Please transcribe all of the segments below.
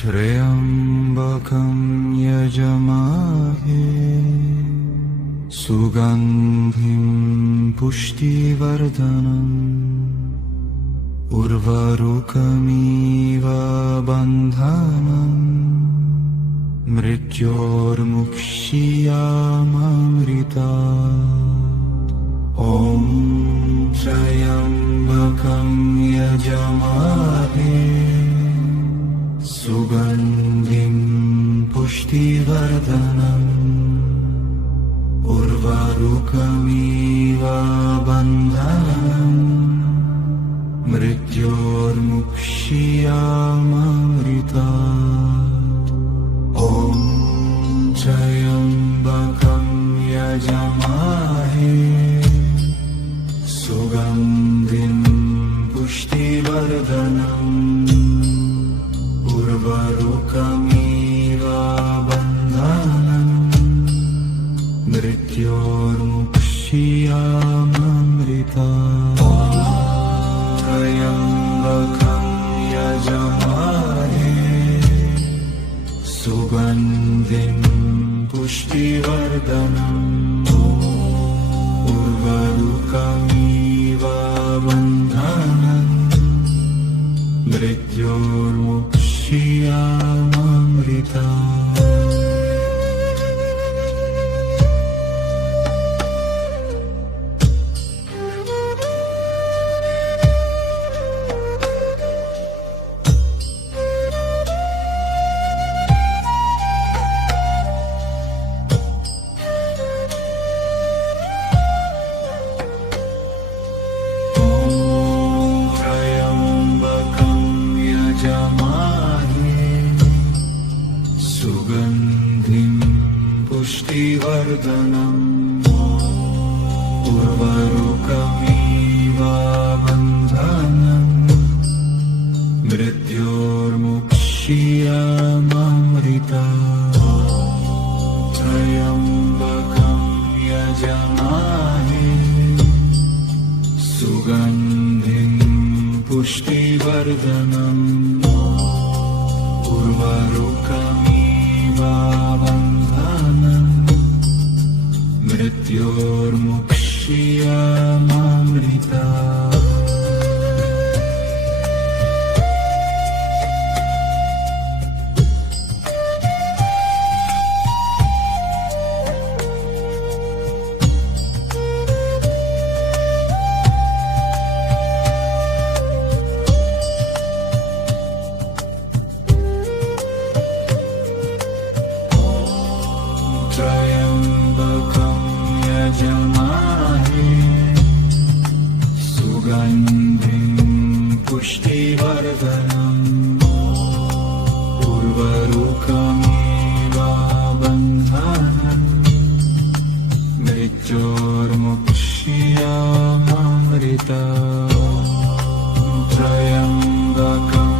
त्र्यम्बकं यजमाहे सुगन्धिं पुष्टिवर्धनम् उर्वारुकमिव बन्धनम् मृत्योर्मुक्षीयमामृतात्। ॐ त्र्यम्बकं यजमाहे सुगन्धिं पुष्टिवर्धनम् उर्वारुकमिव बन्धनम् मृत्योर्मुक्षीयमामृतात्। ॐ त्र्यम्बकं यजमाहे सुगन्धिं पुष्टिवर्धनम् उर्वारुकमिव बन्धनम् मृत्योर्मुक्षीयमामृतात्। त्र्यम्बकं यजमाहे सुगन्धिं पुष्टिवर्धनम् उर्वारुकमिव बन्धनम् मृत्योर्मुक्षीयमामृतात्। सुगन्धिं पुष्टिवर्धनम् उर्वारुकमिव बन्धनम् मृत्योर्मुक्षीयमामृतात्। त्र्यम्बकं यजमाहे सुगन्धिं पुष्टिवर्धनम् उर्वारुकमिव बन्धनम् मृत्योर्मुक्षीयमामृतात्। त्र्यम्बकं यजमाहे सुगन्धिं पुष्टिवर्धनम् उर्वारुकमिव बन्धनम् मृत्योर्मुक्षीयमामृतात्। त्र्यम्बकं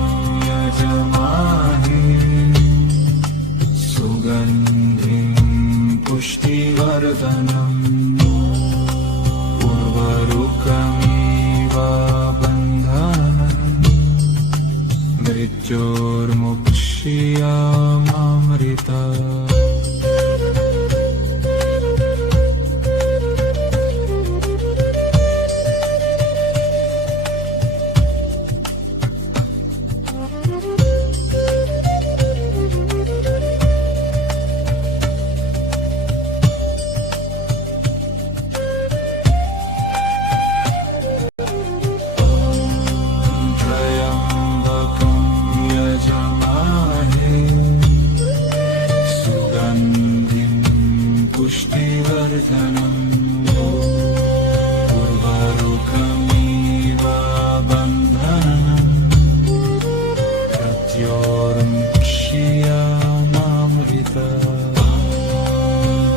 यजमाहे सुगन्धिं पुष्टिवर्धनम् उर्वारुकमिव बन्धनम् मृत्योर्मुक्षीयमामृतात्। पुष्टिवर्धनम् उर्वारुकमिव बन्धनम् मृत्योर्मुक्षीयमामृतात्।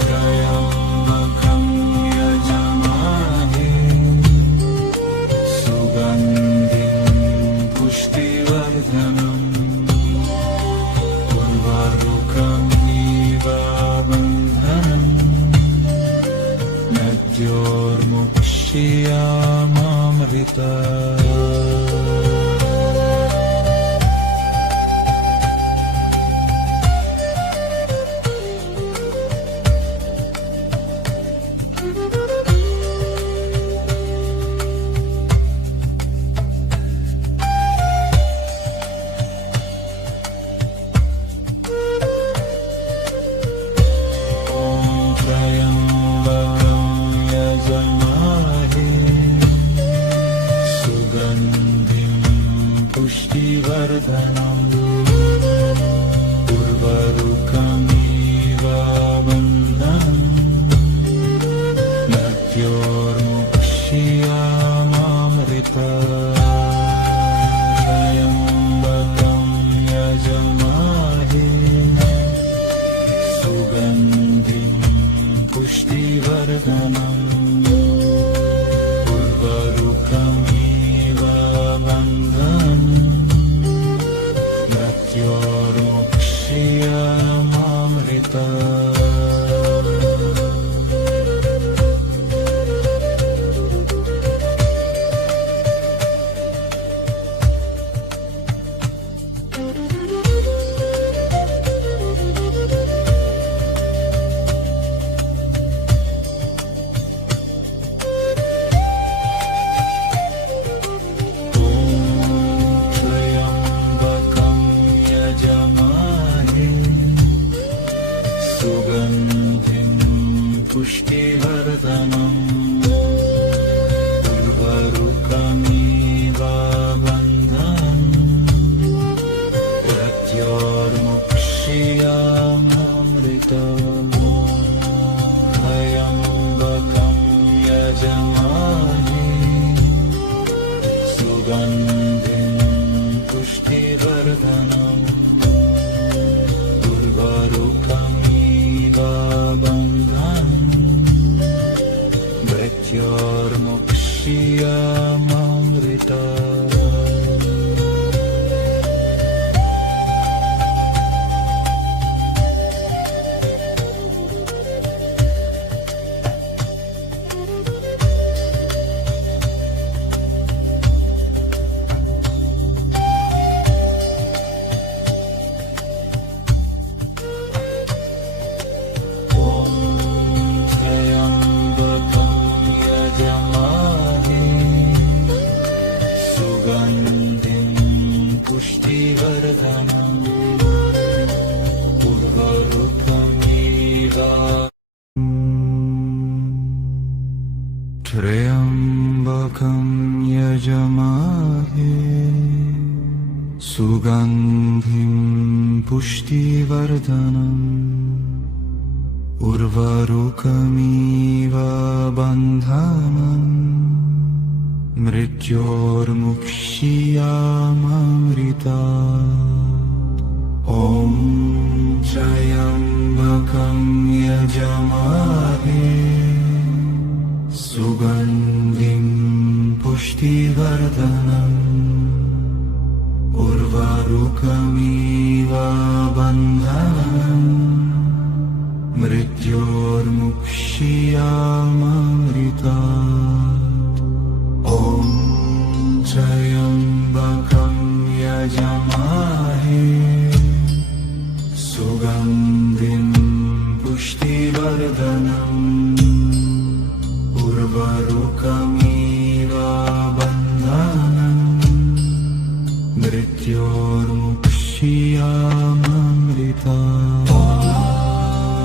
त्र्यम्बकं यजमाहे सुगन्धिं पुष्टिवर्धनम् उर्वारुकमिव बन्धनम् मृत्योर्मुक्षीयमामृतात्। पुष्टिवर्धनम् उर्वारुकमिव बन्धनम् मृत्योर्मुक्ष्यामामृता त्र्यम्बकं यजमाहे सुगन्धिं पुष्टिवर्धनम् उर्वारुकमिव बन्धनम् मृत्योर्मुक्ष्यामामृता सुगन्धिं पुष्टिवर्धनम् उर्वारुकमिव बन्धनम् मृत्योर्मुक्ष्यामामृता त्र्यम्बकं यजमाहे सुगन्धिं पुष्टिवर्धनम् उर्वारुकमिव बन्धनम् मृत्योर्मुक्ष्यामामृता सुगन्धिं पुष्टिवर्धनम् उर्वारुकमिव त्र्यम्बकं यजमाहे सुगन्धिं पुष्टिवर्धनम् उर्वारुकमिव बन्धनम् मृत्योर्मुक्ष्यामामृता ॐ त्र्यम्बकं यजमाहे सुगन्धिं पुष्टिवर्धनम् उर्वारुकमिव बन्धनम् मृत्योर्मुक्ष्यामामृता ॐ त्र्यम्बकं यजमाहे सुगन्धिं पुष्टिवर्धनम् उर्वारुकमिव बन्धनम् मृत्योर्मुक्ष्यामामृता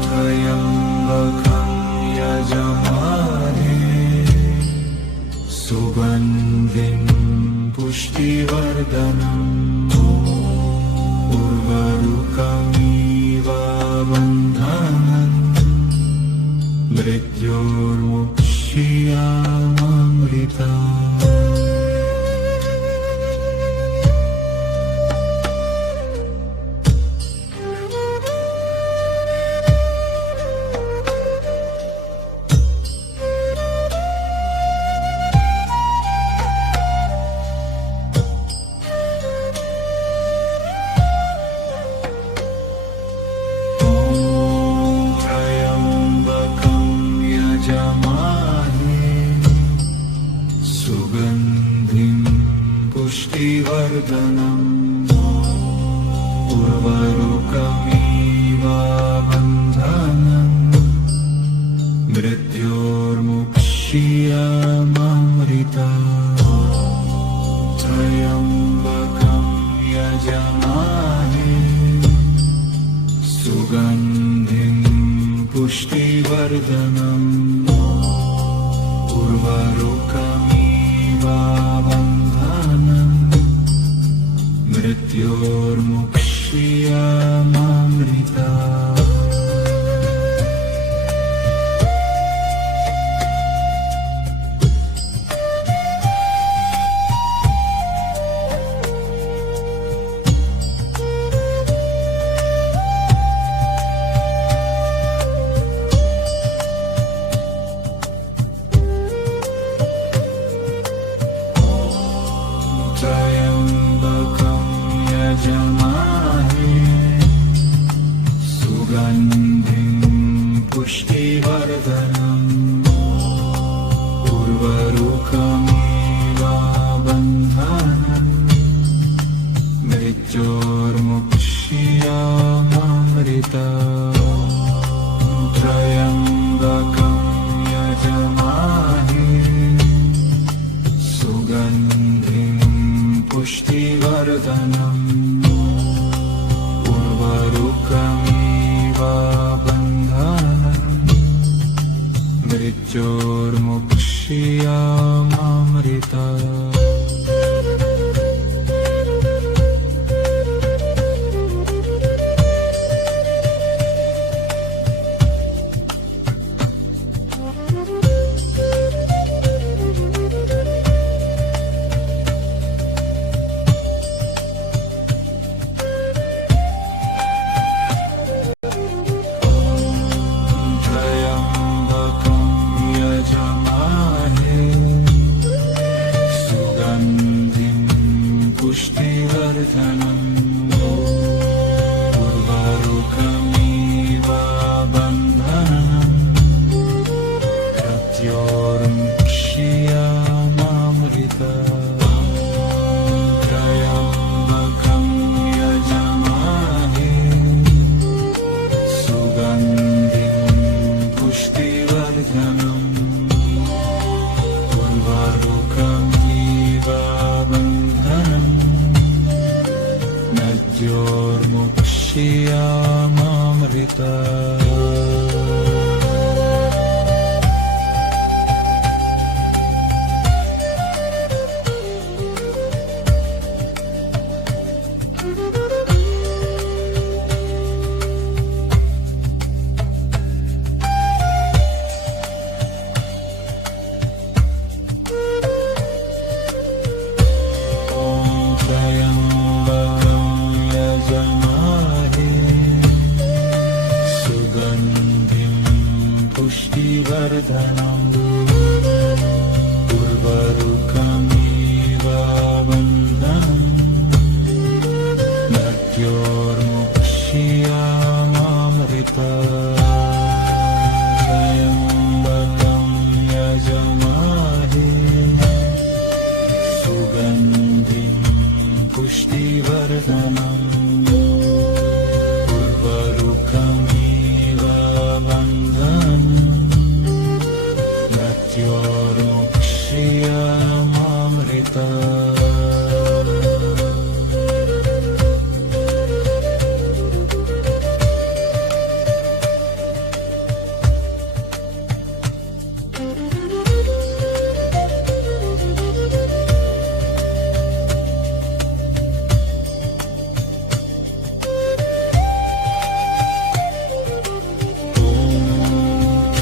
त्र्यम्बकं यजमाहे सुगन्धिं पुष्टिवर्धनम् उर्वारुकमिव बन्धनम् मृत्योर्मुक्ष्यामामृता सुगन्धिं पुष्टिवर्धनम् उर्वारुकमिव बन्धनम् मृत्योर्मुक्ष्यामामृता त्र्यम्बकं यजमाहे सुगन्धिं पुष्टिवर्धनम् उर्वारुकमिव बन्धनम् मृत्योर्मुक्ष्यमामृता त्र्यम्बकं यजमामहे सुगन्धिं पुष्टिवर्धनम् उर्वरुकमिव बन्धनम् मृत्योर्मुक्ष्यमामृता त्र्यम्बकं यजमामहे सुगन्धिं पुष्टिवर्धनम् उर्वरुकमिव बन्धनम् मृत्योर्मुक्ष्यमामृता त्र्यम्बकं यजमामहे सुगन्धिं पुष्टिवर्धनम् उर्वरुकमिव बन्धनम् मृत्योर्मुक्ष्यमामृता त्र्यम्बकं यजमामहे सुगन्धिं पुष्टिवर्धनम् उर्वरुकमिव बन्धनम् मृत्योर्मुक्ष्यमामृता त्र्यम्बकं यजमामहे सुगन्धिं पुष्टिवर्धनम् उर्वरुकमिव बन्धनम् मृत्योर्मुक्ष्यमामृता त्र्यम्बकं यजमामहे सुगन्धिं पुष्टिवर्धनम् उर्वरुकमिव बन्धनम् मृत्योर्मुक्ष्यमामृता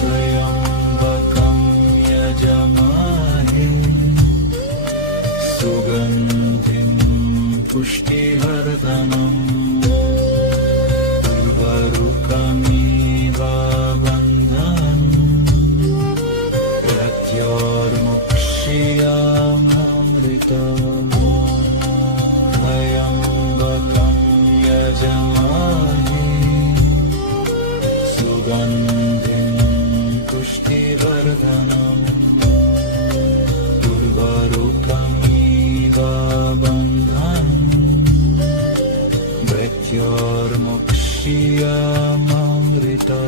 त्र्यम्बकं यजमामहे सुगन्धिं पुष्टिवर्धनम् उर्वरुकमिव बन्धनम् मृत्योर्मुक्ष्यमामृता त्र्यम्बकं यजमामहे सुगन्धिं पुष्टिवर्धनम् उर्वरुकमिव बन्धनम् मृत्योर्मुक्ष्यमामृता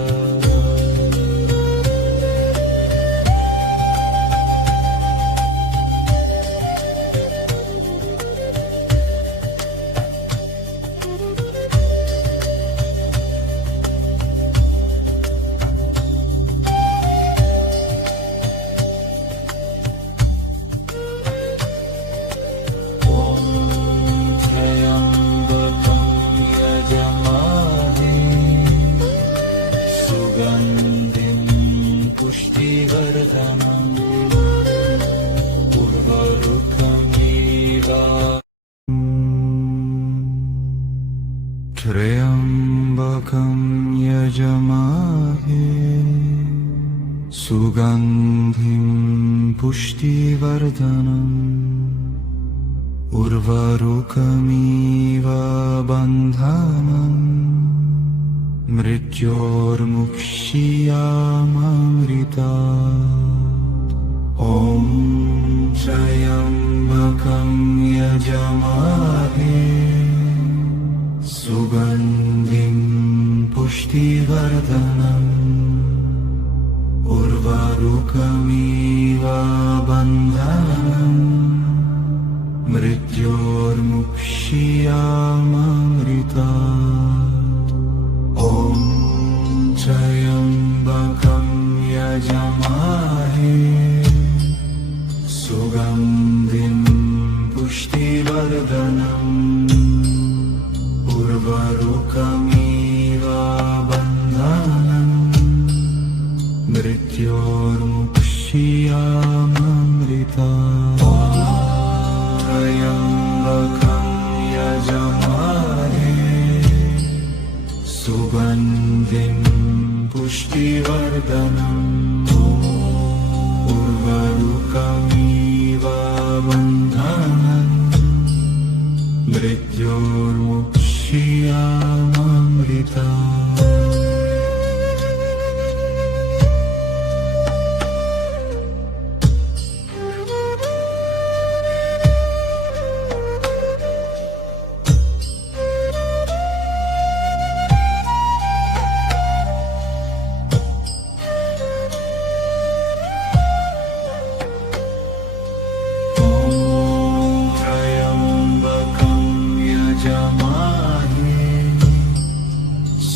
ॐ त्र्यम्बकं त्र्यम्बकं यजमाहे सुगन्धिं पुष्टिवर्धनम् उर्वारुकमिव बन्धनम् मृत्योर्मुक्ष्यामृतात् ॐ त्र्यम्बकं यजमाहे सुगन्धिं पुष्टिवर्धनम् उर्वारुकमिव बन्धनम् मृत्योर्मुक्ष्यामृतात् ॐ त्र्यम्बकं यजमाहे सुगन्धिं पुष्टिवर्धनम् उर्वारुकमिव बन्धनम् मृत्योर्मुक्ष्यामृतात् त्र्यम्बकं यजमाहे सुगन्धिं पुष्टिवर्धनम् उर्वारुकमिव बन्धनम् मृत्योर्मुक्ष्यामृतात्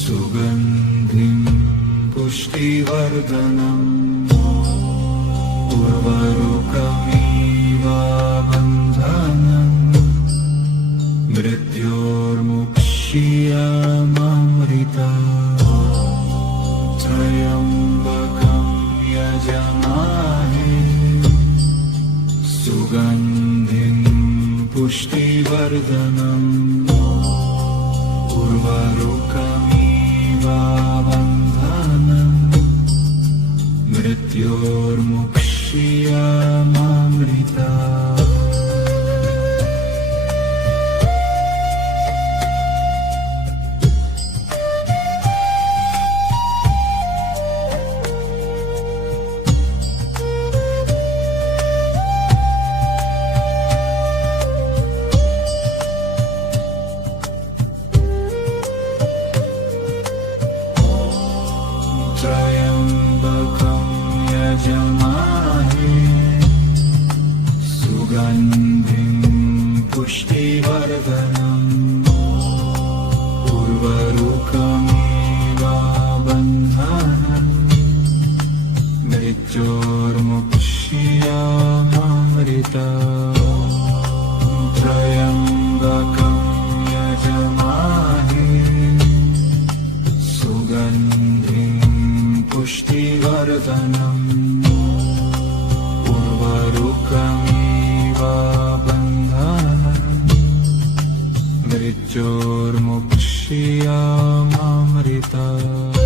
सुगन्धिं पुष्टिवर्धनम् उर्वारुकमिव बन्धनम् मृत्योर्मुक्ष्यामृतात् त्र्यम्बकं यजमाहे सुगन्धिं पुष्टिवर्धनम् उर्वारुकमिव बन्धनम् मृत्योर्मुक्ष्यामृतात् त्र्यम्बकं यजमाहे सुगन्धिं पुष्टिवर्धनम् उर्वारुकमिव बन्धनम् मृत्योर्मुक्ष्यामृतात् त्र्यम्बकं यजमाहे सुगन्धिं पुष्टिवर्धनम् उर्वारुकमिव बन्धनम् मृत्योर्मुक्ष्यामृतात्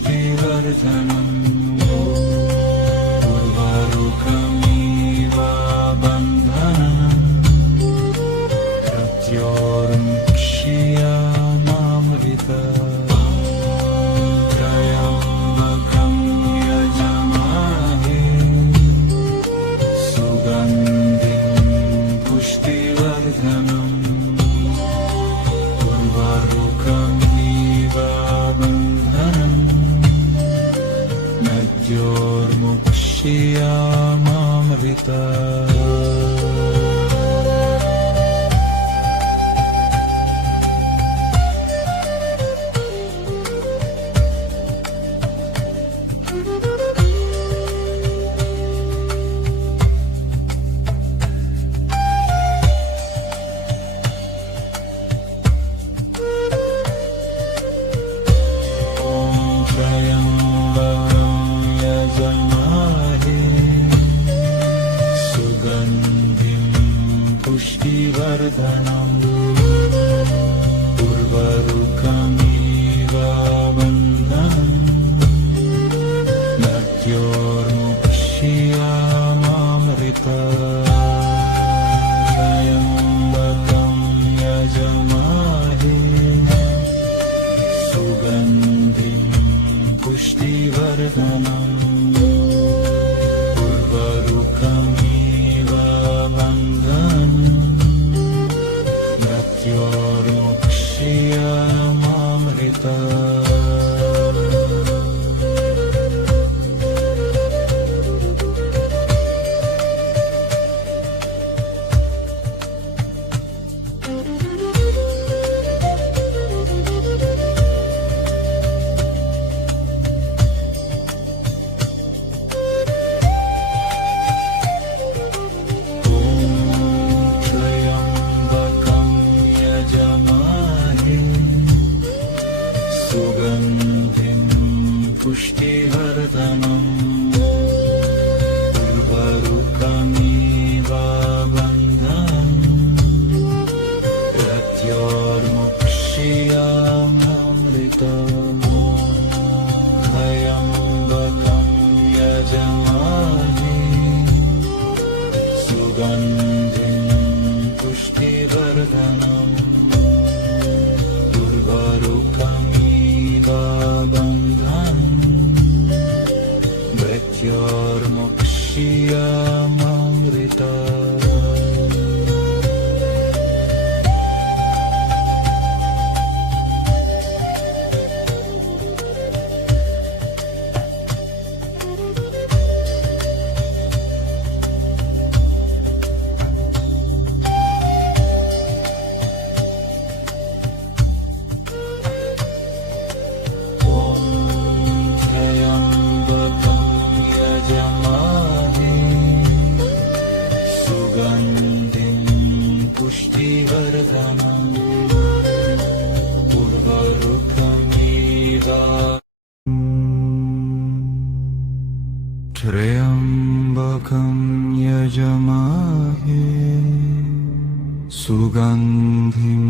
पुष्टिवर्धनम् उर्वारुकमिव बन्धनम् मृत्योर्मुक्ष्यामृतात् त्र्यम्बकं यजमाहे सुगन्धिं पुष्टिवर्धनम् उर्वारुकमिव बन्धनम् मृत्योर्मुक्ष्यामृतात् पुष्टिवर्धनम् उर्वारुकमिव बन्धनम् मृत्योर्मुक्ष्यामामृतम् यजमाहे सुगन्धिं पुष्टिवर्धनम् उर्वारुकमिव बन्धनम् मृत्योर्मुक्ष्यामामृतम् सुगन्धिं पुष्टिवर्धनम् उर्वारुकमिव बन्धनम् मृत्योर्मुक्ष्यामामृतम् त्र्यम्बकं यजमाहे सुगन्धिं पुष्टिवर्धनम् उर्वारुकमिव बन्धनम् मृत्योर्मुक्ष्यामामृतम् सुगन्धिं पुष्टिवर्धनम् उर्वारुकमिव त्र्यम्बकं यजमाहे सुगन्धिं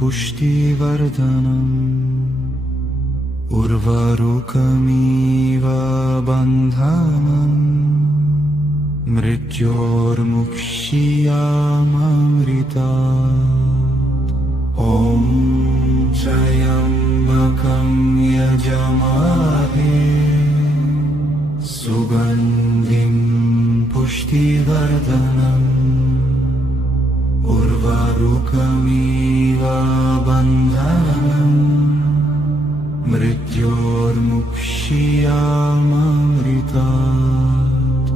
पुष्टिवर्धनम् उर्वारुकमिव बन्धनम् मृत्योर्मुक्ष्यामामृतात् ॐ त्र्यम्बकं यजमाहे सुगन्धिं पुष्टिवर्धनम् उर्वारुकमिव बन्धनम् मृत्योर्मुक्ष्यामामृतात्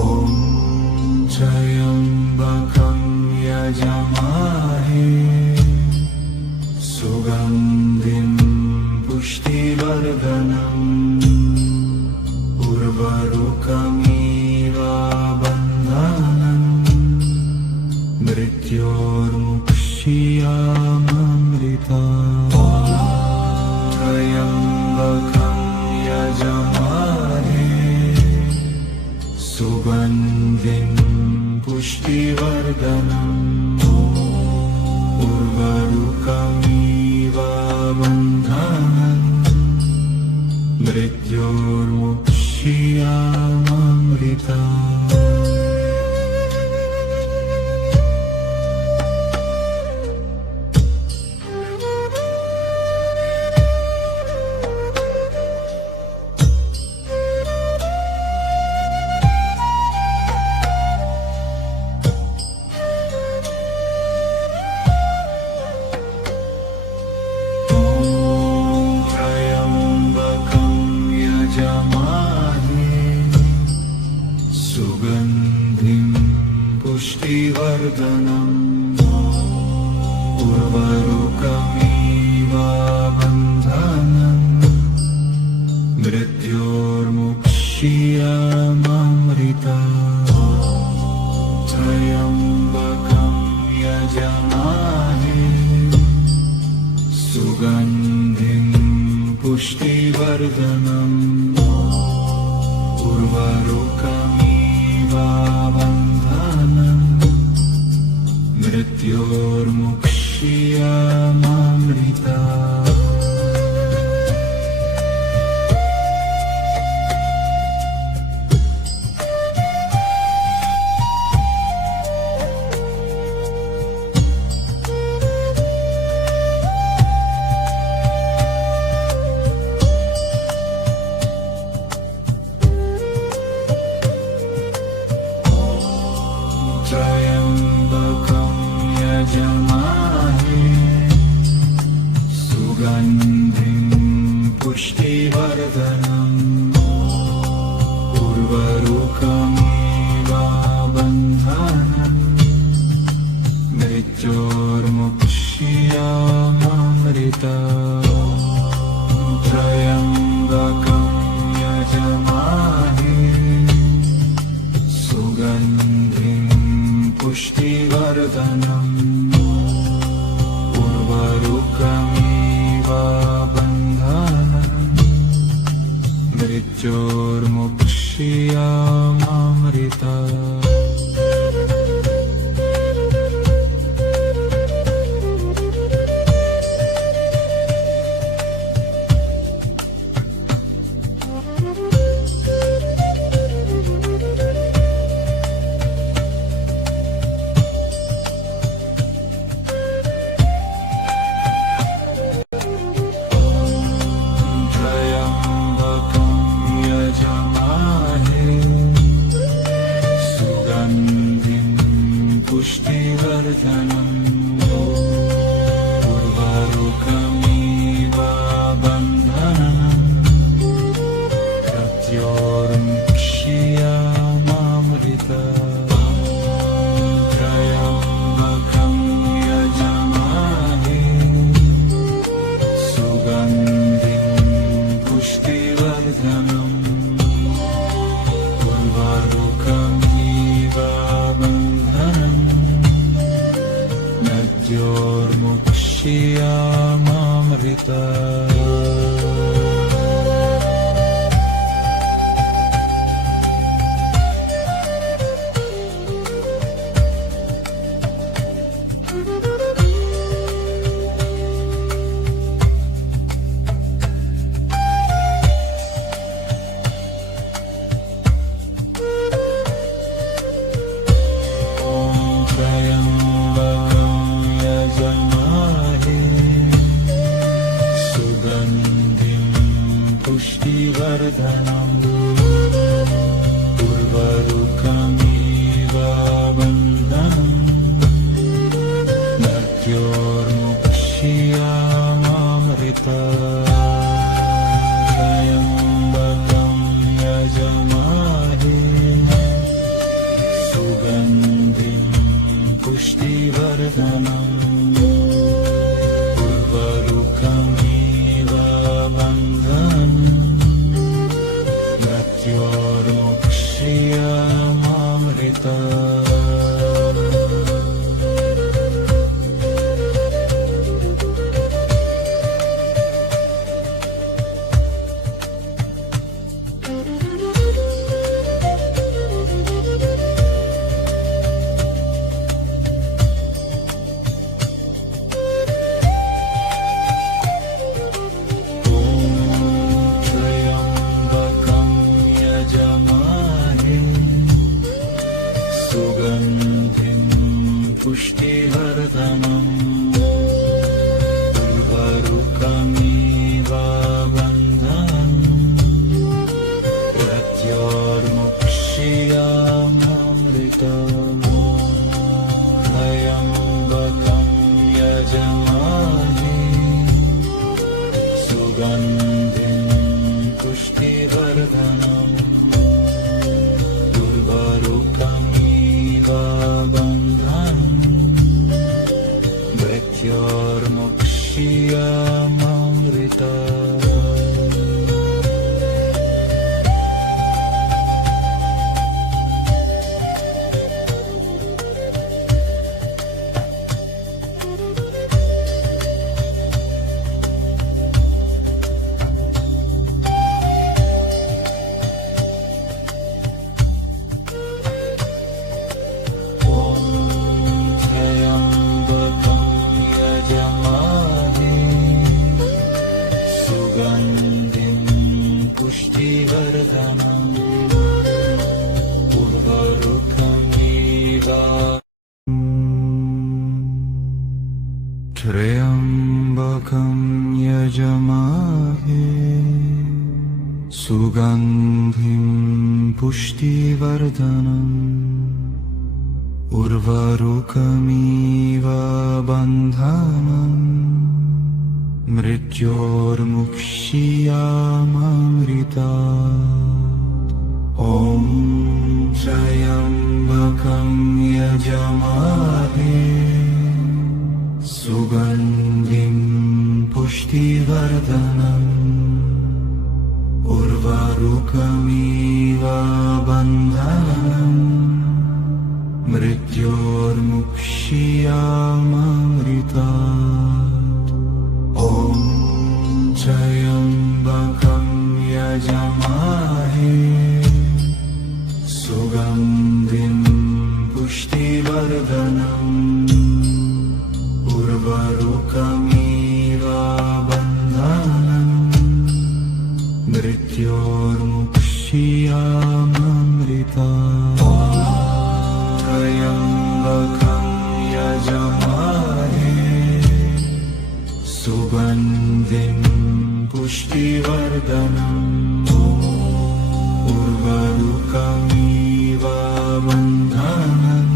ॐ त्र्यम्बकं यजमाहे सुगन्धिं पुष्टिवर्धनम् उर्वारुकमिव बन्धनम् मृत्योर्मुक्ष्यामामृतात् त्र्यम्बकं यजमाहे सुगन्धिं पुष्टिवर्धनम् उर्वारुकमिव बन्धनम् मृत्योर्मुक्ष्यामामृतात् सुगन्धिं पुष्टिवर्धनम् उर्वारुकमिव बन्धनम् मृत्योर्मुक्ष्यामामृतात् त्र्यम्बकं यजमाहे सुगन्धिं पुष्टिवर्धनम् उर्वारुकमिव बन्धनम् मृत्योर्मुक्ष्यामामृता त्र्यम्बकं यजमामहे सुगन्धिं पुष्टिवर्धनम् उर्वारुकमिव बन्धनम् मृत्योर्मुक्ष्यामामृता त्र्यम्बकं यजमामहे सुगन्धिं पुष्टिवर्धनम् उर्वारुकमिव बन्धनम् मृत्योर्मुक्ष्यामामृता त्र्यम्बकं यजमामहे सुगन्धिं पुष्टिवर्धनम् उर्वारुकमिव बन्धनम् मृत्योर्मुक्ष्यामामृता त्र्यम्बकं यजमामहे सुगन्धिं पुष्टिवर्धनम् उर्वारुकमिव बन्धनम् मृत्योर्मुक्ष्यामामृता त्र्यम्बकं यजमामहे सुगन्धिं पुष्टिवर्धनम् उर्वारुकमिव बन्धनम् मृत्योर्मुक्ष्यामामृता त्र्यम्बकं यजमामहे सुगन्धिं पुष्टिवर्धनम् उर्वारुकमिव बन्धनम् मृत्योर्मुक्ष्यामामृता त्र्यम्बकं यजमामहे सुगन्धिं पुष्टिवर्धनम् उर्वारुकमिव बन्धनम् मृत्योर्मुक्ष्यामामृता त्र्यम्बकं यजमामहे सुगन्धिं पुष्टिवर्धनम् उर्वारुकमिव बन्धनम् मृत्योर्मुक्ष्यामामृता ॐ त्र्यम्बकं त्र्यम्बकं यजमाहे सुगन्धिं पुष्टिवर्धनम् उर्वारुकमिव बन्धनम् मृत्योर्मुक्षीयमामृतात् ॐ त्र्यम्बकं यजमाहे सुगन्धिं पुष्टिवर्धनम् उर्वारुकमिव बन्धनम् मृत्योर्मुक्षीयमामृतात् ॐ त्र्यम्बकं यजमाहे सुगन्धिं पुष्टिवर्धनम् उर्वारुकमिव बन्धनम् मृत्योर्मुक्षीयमामृतात् त्र्यम्बकं यजमाहे सुगन्धिं पुष्टिवर्धनम् उर्वारुकमिव बन्धनम्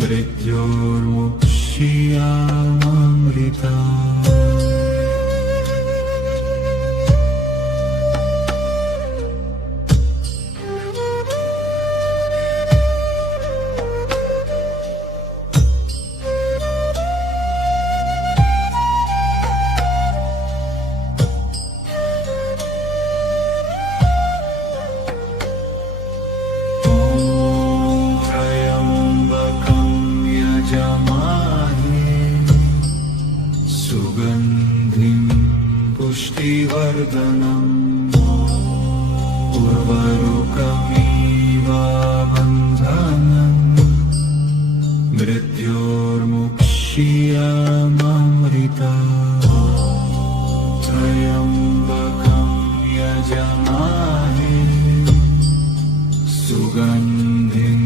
मृत्योर्मुक्षीयमामृतात् सुगन्धिं पुष्टिवर्धनम् उर्वारुकमिव बन्धनम् मृत्योर्मुक्षीयमामृतात् त्र्यम्बकं यजमाहे सुगन्धिं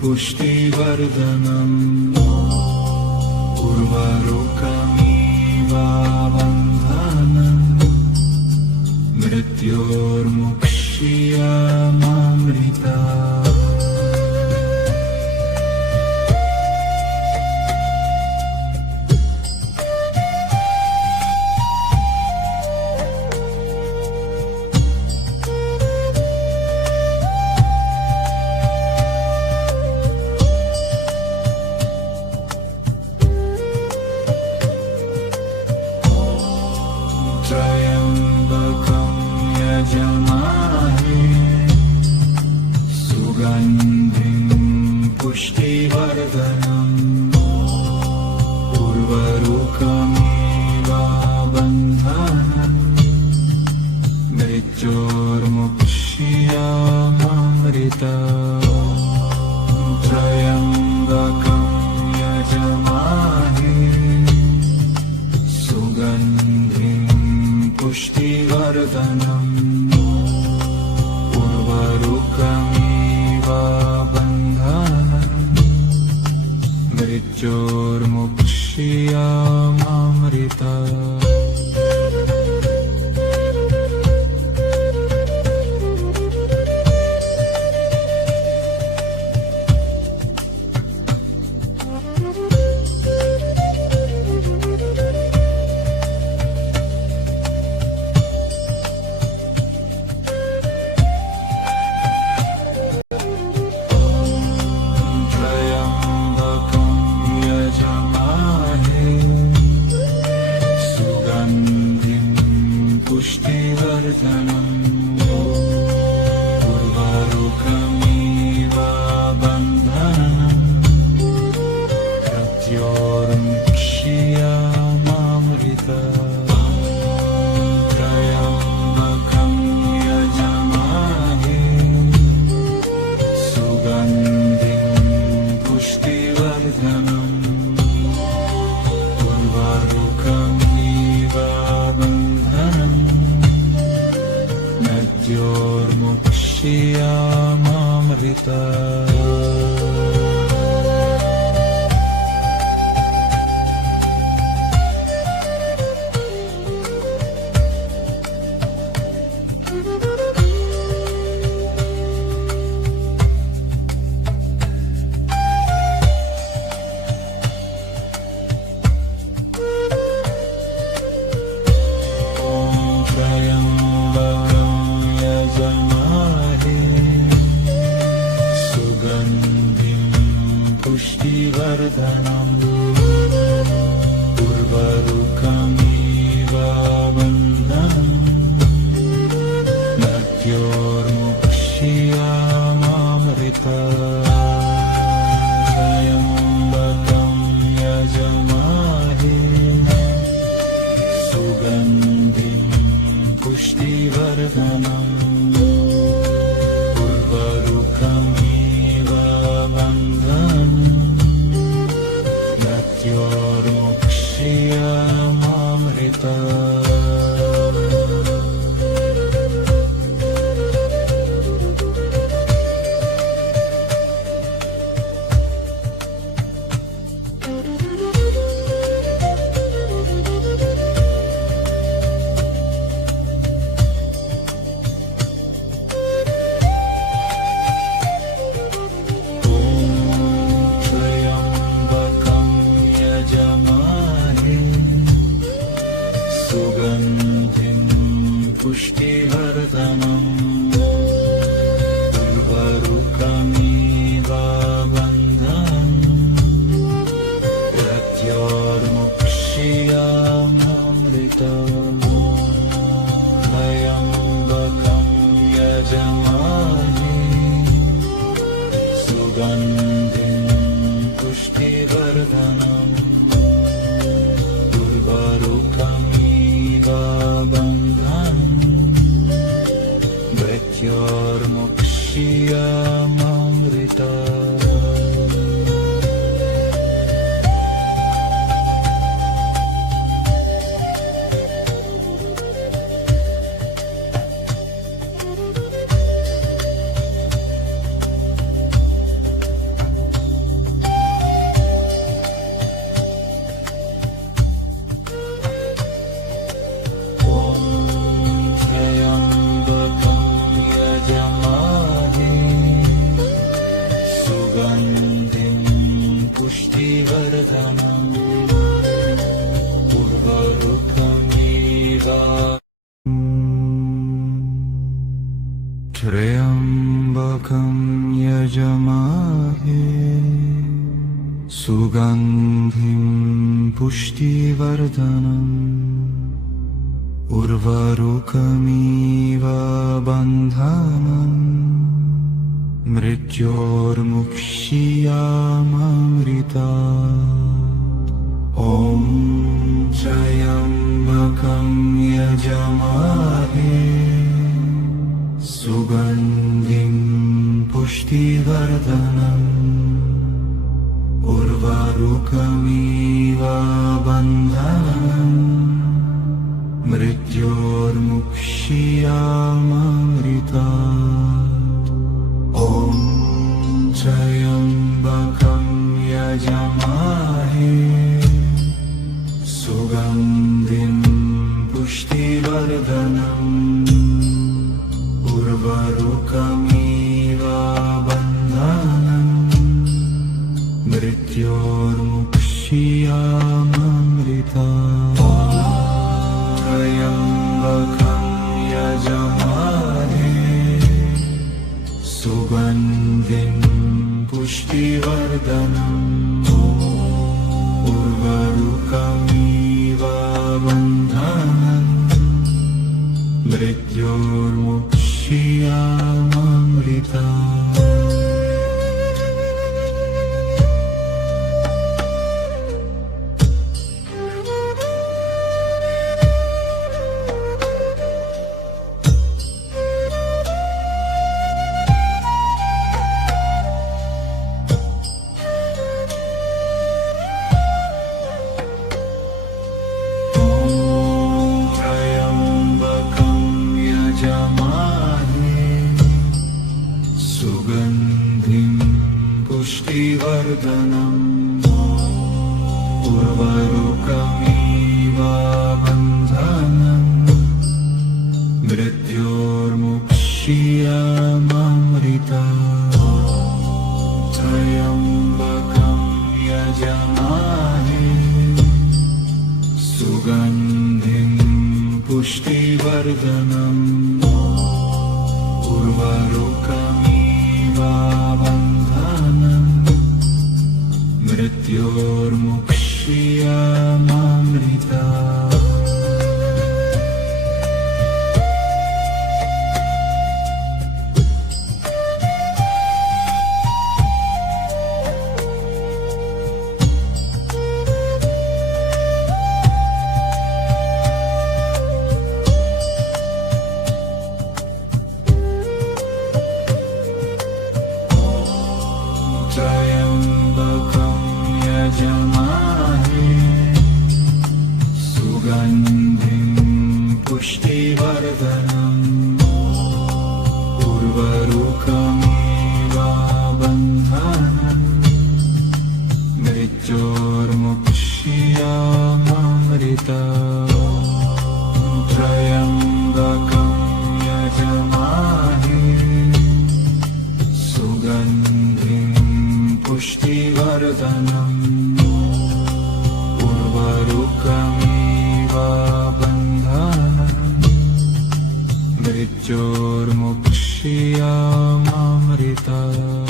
पुष्टिवर्धनम् उर्वारुकमिव बन्धनम् मृत्योर्मुक्षीयमामृतात् त्र्यम्बकं यजमाहे सुगन्धिं पुष्टिवर्धनम् उर्वारुकमिव बन्धनम् मृत्योर्मुक्षीयमामृतात् त्र्यम्बकं यजमाहे सुगन्धिं पुष्टिवर्धनम् उर्वारुकमिव बन्धनम् मृत्योर्मुक्षीयमामृतात् पुष्टिवर्धनम् उर्वारुकमिव बन्धनम् मृत्योर्मुक्षीयमामृतात् त्र्यम्बकं यजमाहे सुगन्धिं पुष्टिवर्धनम् उर्वारुकमिव बन्धनम् मृत्योर्मुक्षीयमामृतात् त्र्यम्बकं यजमहे सुगन्धिं पुष्टिवर्धनम् उर्वारुकमिव बन्धनम् मृत्योर्मुक्ष्यामृतम् त्र्यम्बकं यजमहे सुगन्धिं पुष्टिवर्धनम् उर्वारुकमिव बन्धनम् मृत्योर्मुक्ष्यामृतम् सुगन्धिं पुष्टिवर्धनम् उर्वारुकमिव त्र्यम्बकं यजमहे सुगन्धिं पुष्टिवर्धनम् उर्वारुकमिव बन्धनम् मृत्योर्मुक्ष्यामृतात् ॐ त्र्यम्बकं यजमहे सुगन्धिं पुष्टिवर्धनम् उर्वारुकमिव बन्धनम् मृत्योर्मुक्ष्यामृतात् ॐ त्र्यम्बकं यजमहे सुगन्धिं पुष्टिवर्धनम् उर्वारुकमिव बन्धनम् मृत्योर्मुक्ष्यामृतात् त्र्यम्बकं यजमहे सुगन्धिं पुष्टिवर्धनम् उर्वारुकमिव बन्धनम् मृत्योर्मुक्ष्यामृतात् सुगन्धिं पुष्टिवर्धनम् उर्वारुकमिव बन्धनम् मृत्योर्मुक्ष्यामृतात् त्र्यम्बकं यजमहे सुगन्धिं पुष्टिवर्धनम् उर्वारुकमिव बन्धनम् मृत्योर्मुक्ष्यामृतात् त्र्यम्बकं यजमहे पुष्टिवर्धनम् उर्वरुकमिव बन्धनम् मृत्योर्मुक्ष्यामृतम् त्र्यम्बकं यजमाहे सुगन्धिं पुष्टिवर्धनम् उर्वरुकमिव बन्धनम् मृत्योर्मुक्ष्यामृतम्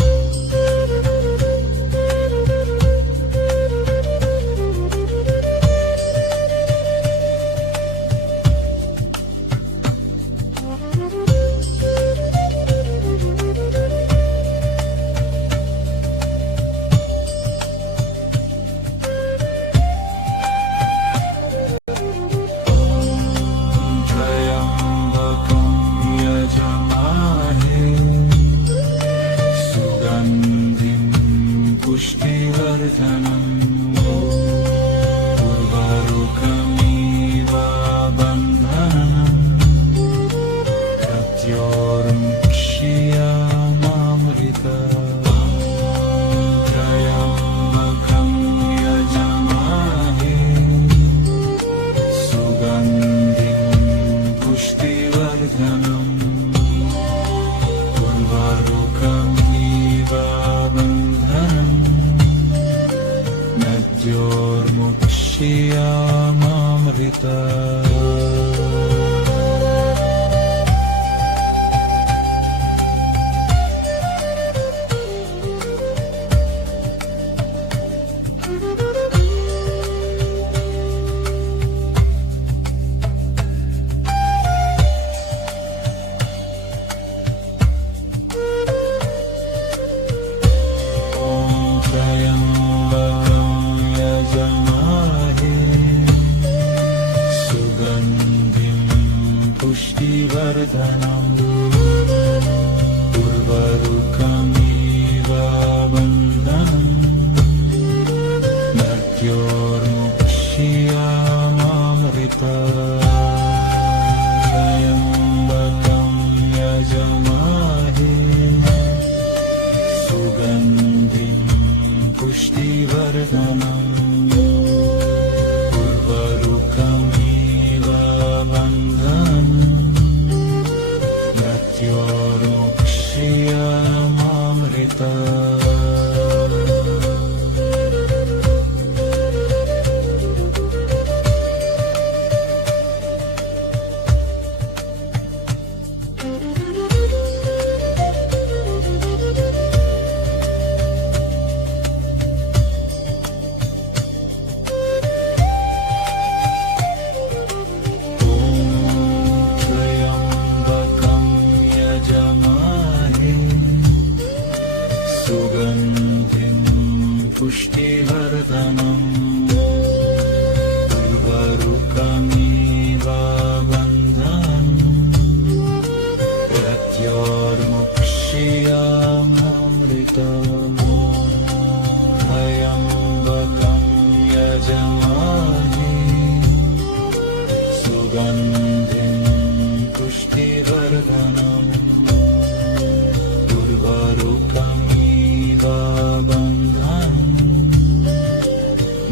पुष्टिवर्धनम् उर्वरुकमिव बन्धनम् मृत्योर्मुक्ष्यामृतम् त्र्यम्बकं यजमाहे सुगन्धिं पुष्टिवर्धनम् उर्वरुकमिव बन्धनम् मृत्योर्मुक्ष्यामृतम् पुष्टिवर्धनम् उर्वरुकमिव बन्धनम् मृत्योर्मुक्ष्यामृतम् त्र्यम्बकं यजमाहे सुगन्धिं पुष्टिवर्धनम् उर्वरुकमिव बन्धनम् मृत्योर्मुक्ष्यामृतम् सुगन्धिं पुष्टिवर्धनम् उर्वरुकमिव बन्धनम् मृत्योर्मुक्ष्यामृतम् त्र्यम्बकं यजमाहे सुगन्धिं पुष्टिवर्धनम् उर्वरुकमिव बन्धनम्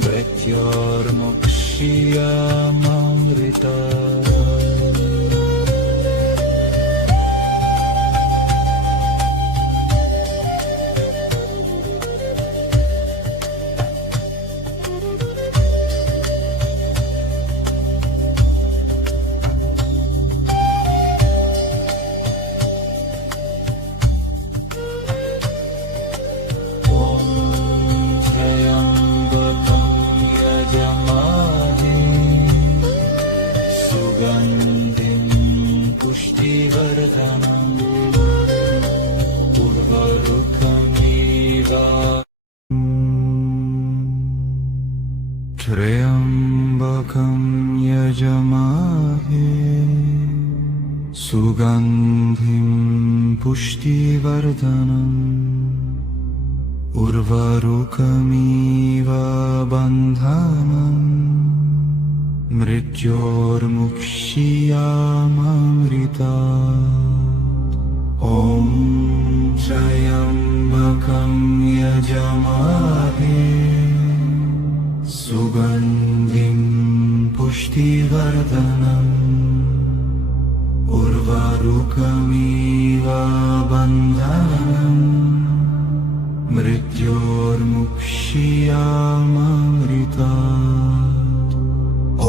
मृत्योर्मुक्ष्यामृतम् सुगन्धिं पुष्टिवर्धनम् उर्वरुकमिव त्र्यम्बकं यजमाहे सुगन्धिं पुष्टिवर्धनम् उर्वरुकमिव बन्धनम् मृत्योर्मुक्ष्यामृता ॐ त्र्यम्बकं यजामहे सुगन्धिं पुष्टिवर्धनम् उर्वारुकमिव बन्धनम् मृत्योर्मुक्ष्यामृता ॐ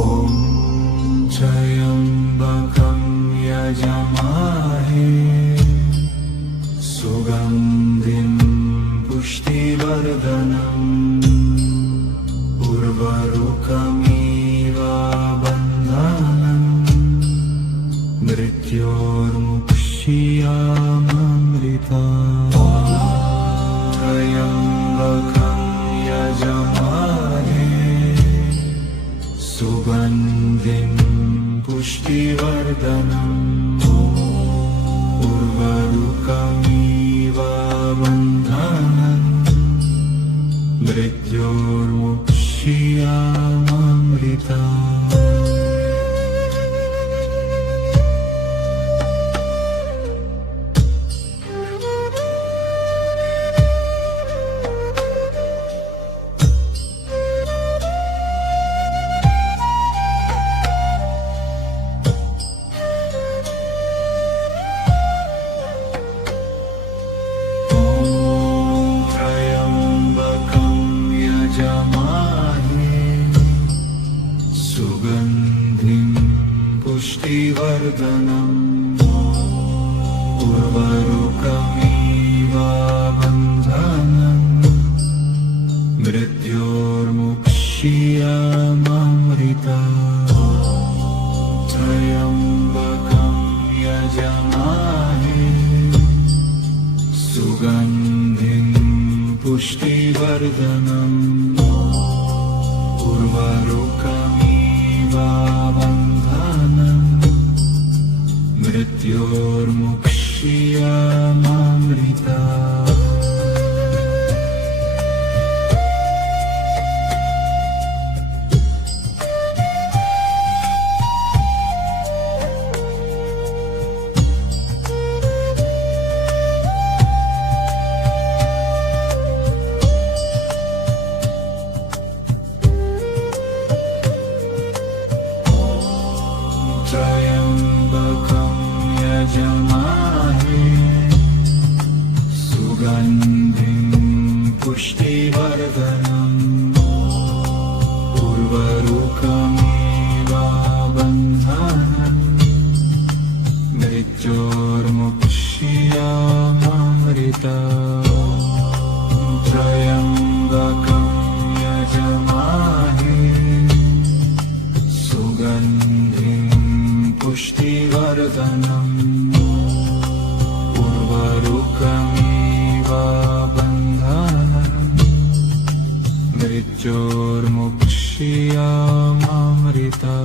त्र्यम्बकं यजामहे सुगन्धिं पुष्टिवर्धनम् उर्वारुकमिव बन्धनम् मृत्योर्मुक्ष्यामृता त्र्यम्बकं यजामहे सुगन्धिं पुष्टिवर्धनम् उर्वारुकमिव बन्धनम् मृत्योर्मुक्ष्यामृता सुगन्धिं पुष्टिवर्धनम् उर्वारुकमिव बन्धनम् मृत्योर्मुक्ष्यामृता त्र्यम्बकं यजामहे सुगन्धिं पुष्टिवर्धनम् उर्वारुकमिव बन्धनम् मृत्योर्मुक्ष्यामृता त्र्यम्बकं यजामहे सुगन्धिं पुष्टिवर्धनम् उर्वारुकमिव बन्धनम् मृत्योर्मुक्ष्यामृता त्र्यम्बकं यजामहे सुगन्धिं पुष्टिवर्धनम् उर्वारुकमिव बन्धनम् मृत्योर्मुक्ष्यामृता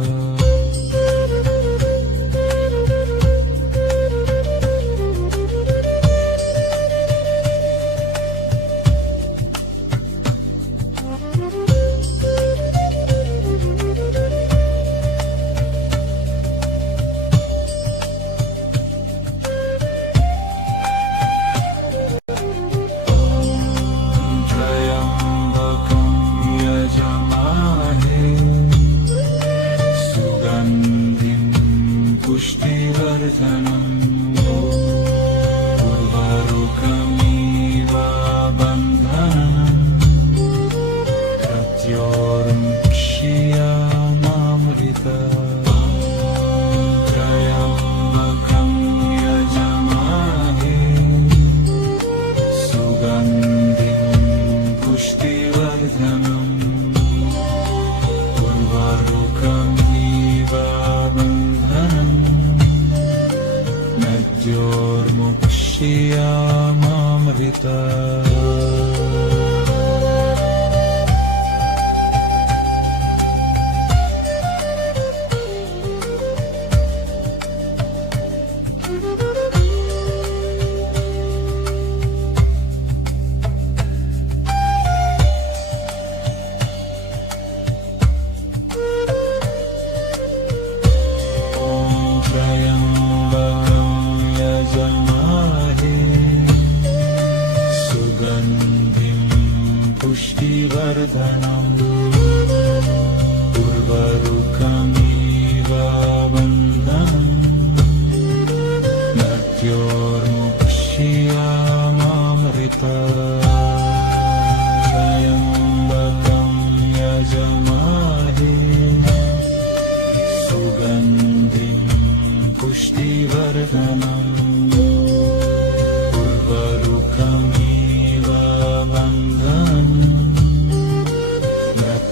पुष्टिवर्धनम् उर्वारुकमिव बन्धनम् मृत्योर्मुक्ष्यामृता त्र्यम्बकं यजामहे सुगन्धिं पुष्टिवर्धनम् उर्वारुकमिव बन्धनम् मृत्योर्मुक्ष्यामृता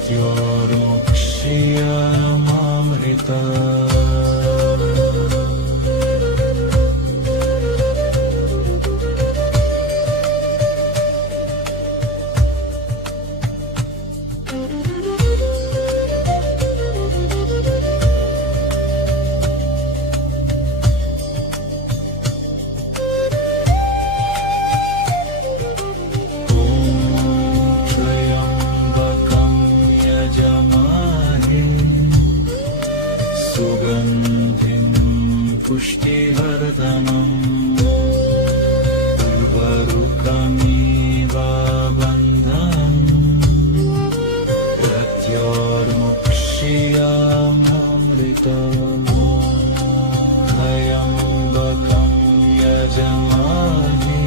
मृत्योर्मुक्षीयमामृता सुगन्धिं पुष्टिवर्धनम् उर्वारुकमिव बन्धनम् प्रत्योर्मुक्षीयमामृतम् त्र्यम्बकं यजमामहे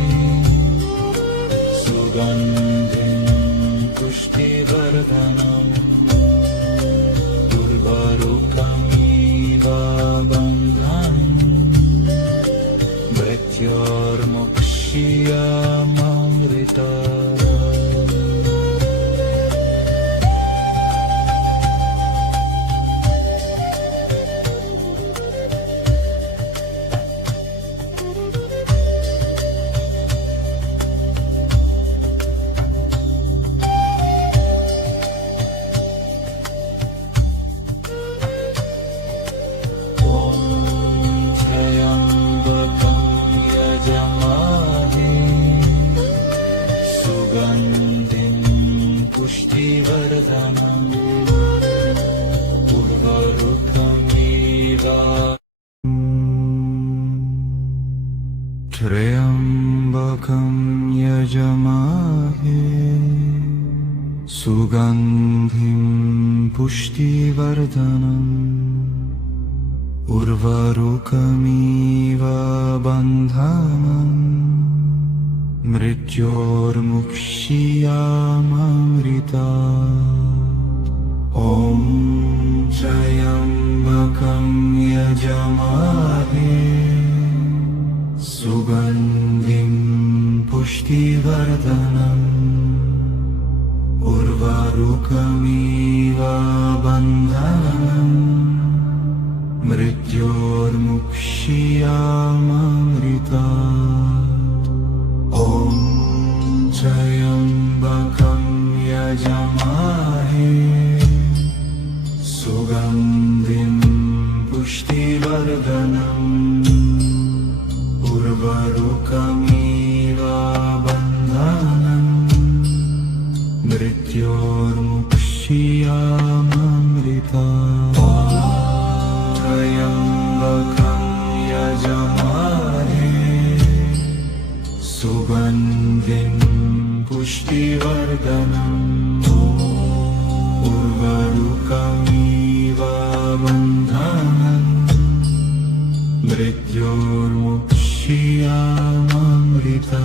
सुगन्धिं पुष्टिवर्धनम् उर्वारुकमिव बन्धनम् मृत्योर्मुक्षीयमामृता सुगन्धिं पुष्टिवर्धनम् उर्वारुकमिव त्र्यम्बकं यजमामहे सुगन्धिं पुष्टिवर्धनम् उर्वारुकमिव बन्धनम् मृत्योर्मुक्षीयमामृता ॐ त्र्यम्बकं यजमामहे सुगन्धिं पुष्टिवर्धनम् उर्वारुकमिव बन्धनम् मृत्योर्मुक्षीयमामृता ॐ त्र्यम्बकं यजमामहे सुगन्धिं पुष्टिवर्धनम् उर्वारुकमिव बन्धनम् मृत्योर्मुक्षीयमामृता त्र्यम्बकं यजमामहे सुगन्धिं पुष्टिवर्धनम् उर्वारुकमिव बन्धनम् मृत्योर्मुक्षीयमामृता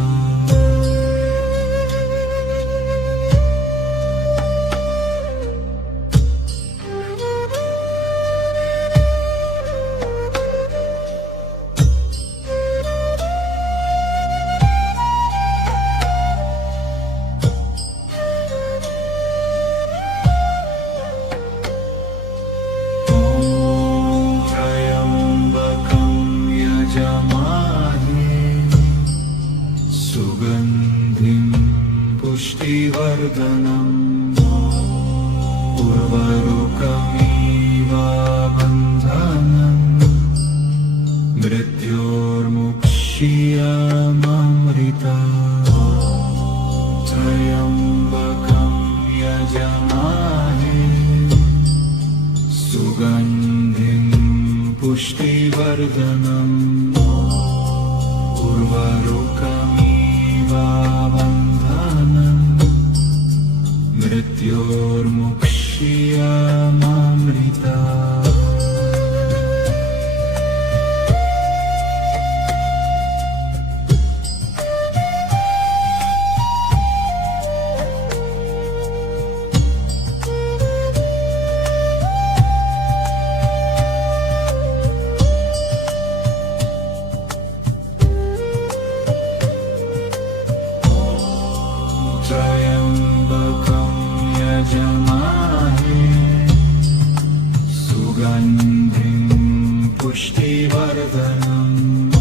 सुगन्धिं पुष्टिवर्धनम् उर्वारुकमिव बन्धनम् मृत्योर्मुक्षीयमामृता त्र्यम्बकं यजमामहे सुगन्धिं पुष्टिवर्धनम् उर्वारुकमिव बन्धनम् मृत्योर्मुक्षीयमामृता त्र्यम्बकं यजमामहे पुष्टिवर्धनम्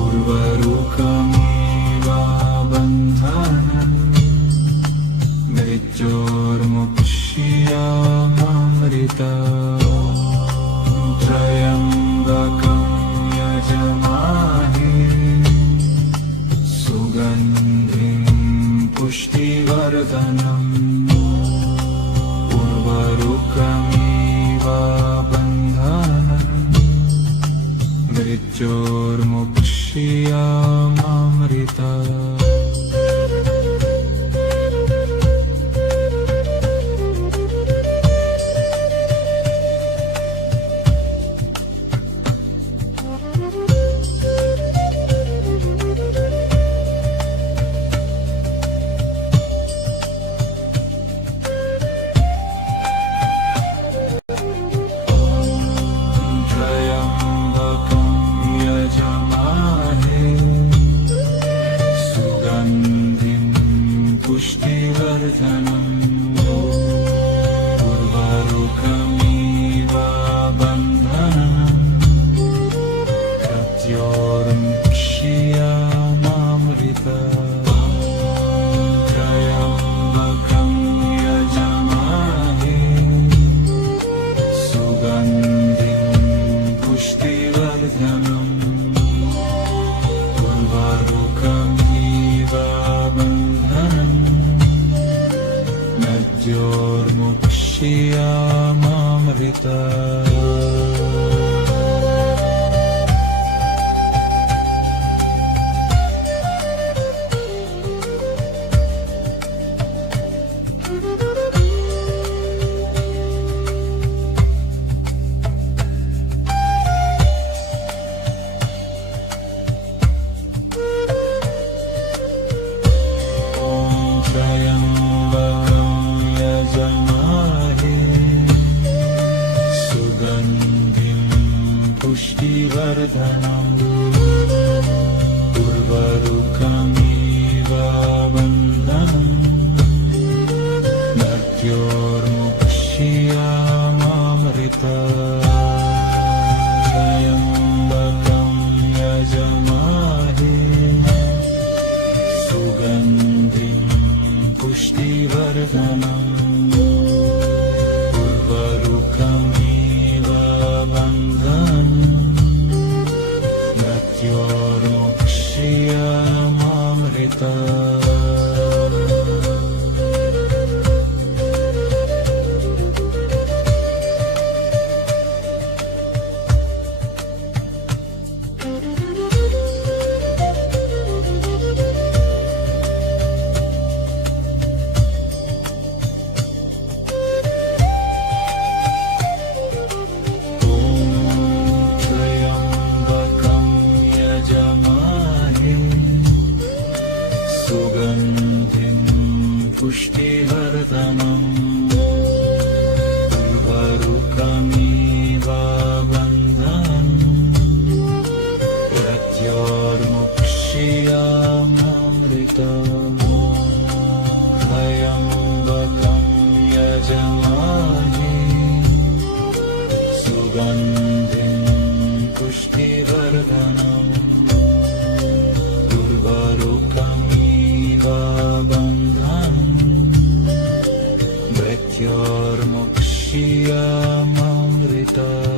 उर्वरुकमिवाबन्धनम् मृत्योर्मुक्ष्यामृतम् त्र्यम्बकं यजमामहे सुगन्धिं पुष्टिवर्धनम् उर्वरुकमिवाबन्धनम् मृत्योर्मुक्ष्यामृतम् पुष्टिवर्धनम् उर्वरुकमिवाबन्धनम् मृत्योर्मुक्ष्यामृतम् त्र्यम्बकं यजमामहे सुगन्धिं पुष्टिवर्धनम् उर्वरुकमिवाबन्धनम् मृत्योर्मुक्ष्यामृतम् पुष्टिवर्धनम् उर्वरुकमिवाबन्धनम् मृत्योर्मुक्ष्यामृतम् त्र्यम्बकं यजमामहे सुगन्धिं पुष्टिवर्धनम् उर्वरुकमिवाबन्धनम् मृत्योर्मुक्ष्यामृतम् सुगन्धिं पुष्टिवर्धनम् उर्वरुकमिवाबन्धनम् मृत्योर्मुक्ष्यामृतम् त्र्यम्बकं यजमामहे सुगन्धिं पुष्टिवर्धनम् उर्वरुकमिवाबन्धनम् मृत्योर्मुक्ष्यामृतम्